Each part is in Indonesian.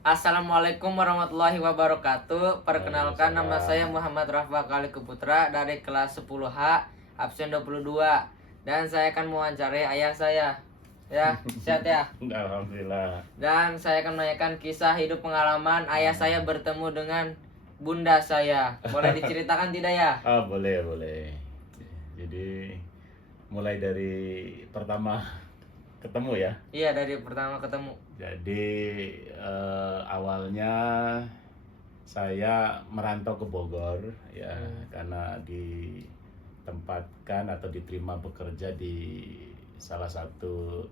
Assalamualaikum warahmatullahi wabarakatuh. Perkenalkan, nama Waalaikumsalam. saya Muhammad Rafa Kali Putra dari kelas 10H, absen 22. Dan saya akan mewawancarai ayah saya. Ya, sehat ya. Alhamdulillah. Dan saya akan menanyakan kisah hidup pengalaman ayah saya bertemu dengan bunda saya. Boleh diceritakan tidak ya? Boleh, boleh. Jadi mulai dari pertama ketemu ya. Iya, dari pertama ketemu. Jadi awalnya saya merantau ke Bogor ya, karena ditempatkan atau diterima bekerja di salah satu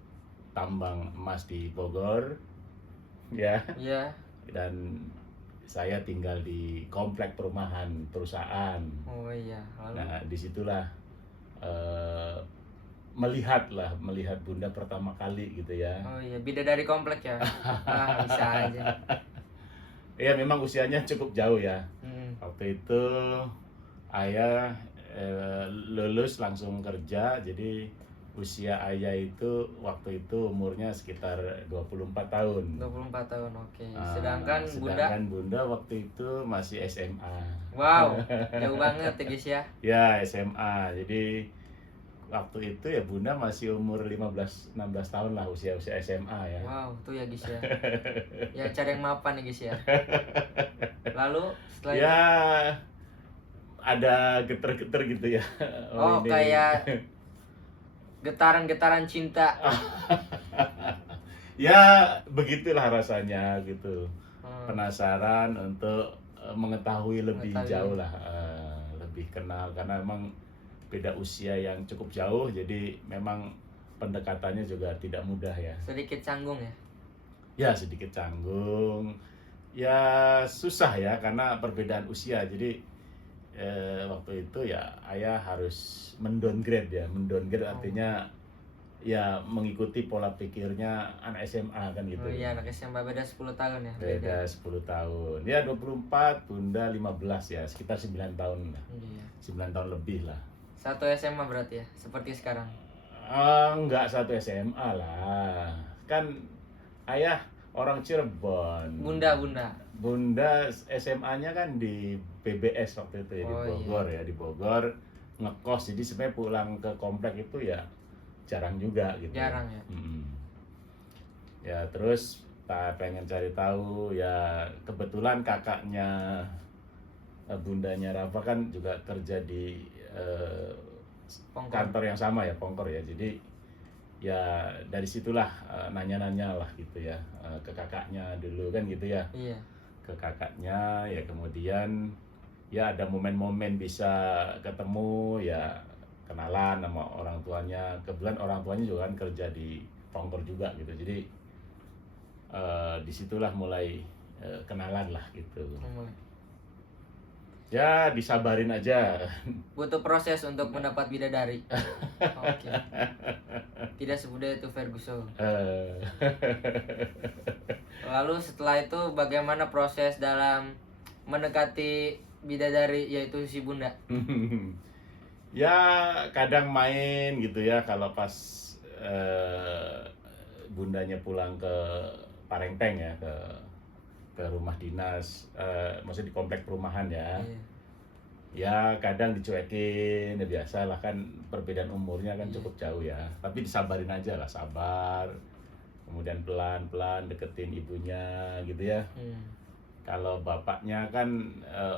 tambang emas di Bogor ya. Iya. Dan saya tinggal di komplek perumahan perusahaan. Oh iya, lalu. Nah, disitulah eh, melihat bunda pertama kali gitu ya. Oh iya, bidadari komplek ya. Ah, bisa aja. Ya memang usianya cukup jauh ya. Waktu itu ayah lulus langsung kerja, jadi usia ayah itu waktu itu umurnya sekitar 24 tahun. 24 tahun, oke. Sedangkan Bunda waktu itu masih SMA. wow, jauh banget ya guys ya. Ya, SMA. Jadi waktu itu ya Bunda masih umur 15-16 tahun lah, usia SMA ya. Wow, tuh ya guys ya. Ya cari yang mapan ya guys ya. Lalu setelah itu, Ya ada geter-geter gitu ya. oh Ini. kayak getaran-getaran cinta. Ya begitulah rasanya gitu. Hmm, Penasaran untuk mengetahui lebih Mengetahui. jauh lah, lebih kenal, karena memang beda usia yang cukup jauh, jadi memang pendekatannya juga tidak mudah ya. Sedikit canggung ya. Ya sedikit canggung, ya susah ya karena perbedaan usia. Jadi waktu itu ya ayah harus mendowngrade artinya ya mengikuti pola pikirnya anak SMA kan gitu. Oh iya, anak SMA beda 10 tahun ya. Beda 10 tahun. Ya 24, Bunda 15 ya, sekitar 9 tahun lah. Iya. 9 tahun lebih lah. Satu SMA berarti ya, seperti sekarang. Enggak satu SMA lah. Kan ayah orang Cirebon. Bunda. Bunda SMA-nya kan di BBS waktu itu ya, di Oh, Bogor ya, di Bogor ngekos. Jadi sebenarnya pulang ke komplek itu ya jarang juga gitu. Jarang ya. Ya terus pengen cari tahu ya, kebetulan kakaknya bundanya Rafa kan juga kerja di Pongkor. kantor yang sama ya, Pongkor ya. Jadi ya dari situlah nanya-nanya lah gitu ya, ke kakaknya dulu kan gitu ya. Iya. Ke kakaknya ya, kemudian ya ada momen-momen bisa ketemu ya, kenalan sama orang tuanya. Kebetulan orang tuanya juga kan kerja di Pongkor juga gitu. Jadi disitulah mulai kenalan lah gitu. Ya disabarin aja. Butuh proses untuk mendapat bidadari. Oke. Tidak semudah itu Ferguson. Lalu setelah itu bagaimana proses dalam mendekati bidadari, yaitu si bunda? Ya kadang main gitu ya, kalau pas bundanya pulang ke Parengpeng ya, ke rumah dinas, maksudnya di komplek perumahan ya. Iya. Ya kadang dicuekin, ya biasa lah kan, perbedaan umurnya kan Iya. cukup jauh ya. Tapi disabarin aja lah, sabar. Kemudian pelan-pelan deketin ibunya gitu ya. Kalau bapaknya kan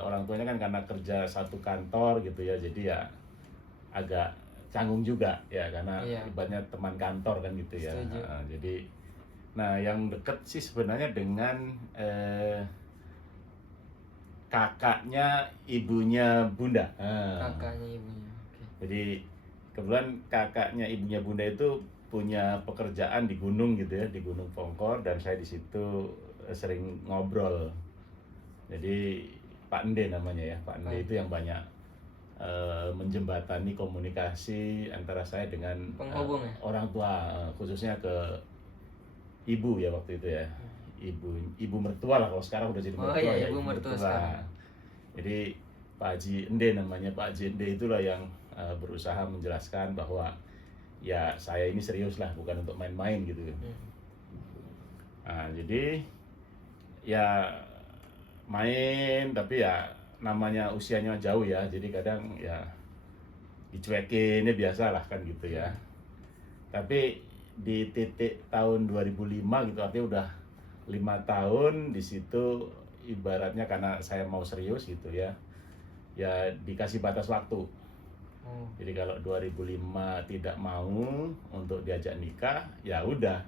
orang tuanya kan karena kerja satu kantor gitu ya, jadi ya agak canggung juga ya, karena Iya. ibaratnya teman kantor kan gitu ya. Setuju. Jadi nah yang deket sih sebenarnya dengan kakaknya ibunya Bunda. Kakaknya ibunya. Oke. Jadi kebetulan kakaknya ibunya Bunda itu punya pekerjaan di gunung gitu ya, di Gunung Pongkor, dan saya di situ sering ngobrol. Jadi Pak Ende namanya ya, Pak Ende itu yang banyak menjembatani komunikasi antara saya dengan Penghubung ya? orang tua, khususnya ke ibu ya waktu itu ya. Ibu mertua lah, kalau sekarang udah jadi Oh mertua iya, ya, ibu mertua sekarang. Jadi Pak Haji Ende namanya, Pak Haji Ende itulah yang berusaha menjelaskan bahwa ya saya ini serius lah, bukan untuk main-main gitu. Nah, jadi ya main, tapi ya namanya usianya jauh ya, jadi kadang ya dicuekin, ya biasa lah kan gitu ya. Tapi di titik tahun 2005 gitu, artinya udah 5 tahun di situ, ibaratnya karena saya mau serius gitu ya, ya dikasih batas waktu. Jadi kalau 2005 tidak mau untuk diajak nikah, ya udah.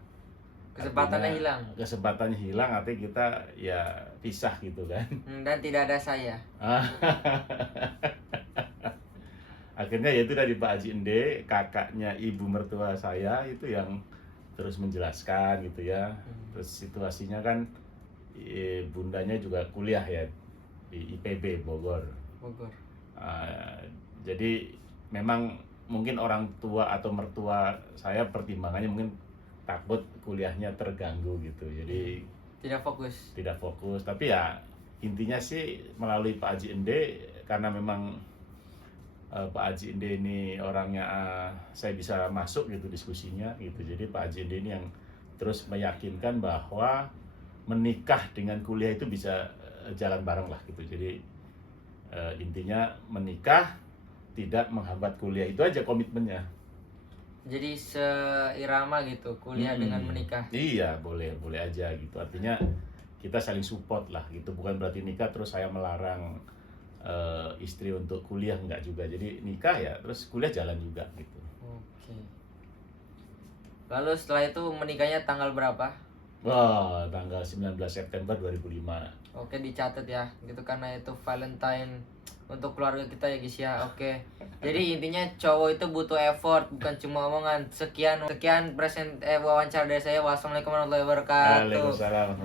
Kesempatannya Artinya hilang. Kesempatannya hilang, artinya kita ya pisah gitu kan. Dan tidak ada saya. Akhirnya ya itu dari Pak Haji Ende, kakaknya ibu mertua saya itu yang terus menjelaskan gitu ya. Terus situasinya kan bundanya juga kuliah ya di IPB Bogor. Jadi memang mungkin orang tua atau mertua saya pertimbangannya mungkin takut kuliahnya terganggu gitu. Jadi Tidak fokus. Tapi ya intinya sih melalui Pak Haji Ende, karena memang Pak Haji Ende ini orangnya saya bisa masuk gitu diskusinya gitu. Jadi Pak Haji Ende ini yang terus meyakinkan bahwa menikah dengan kuliah itu bisa jalan bareng lah gitu. Jadi intinya menikah tidak menghambat kuliah, itu aja komitmennya. Jadi seirama gitu kuliah dengan menikah. Iya, boleh aja gitu. Artinya kita saling support lah gitu. Bukan berarti nikah terus saya melarang istri untuk kuliah, enggak juga. Jadi nikah ya terus kuliah jalan juga gitu. Oke. Lalu setelah itu menikahnya tanggal berapa? Wah, tanggal 19 September 2005. Oke, dicatat ya. Gitu karena itu Valentine untuk keluarga kita ya guys ya. Oke. Jadi intinya cowok itu butuh effort, bukan cuma omongan. Sekian wawancara dari saya. Wassalamualaikum warahmatullahi wabarakatuh. Waalaikumsalam.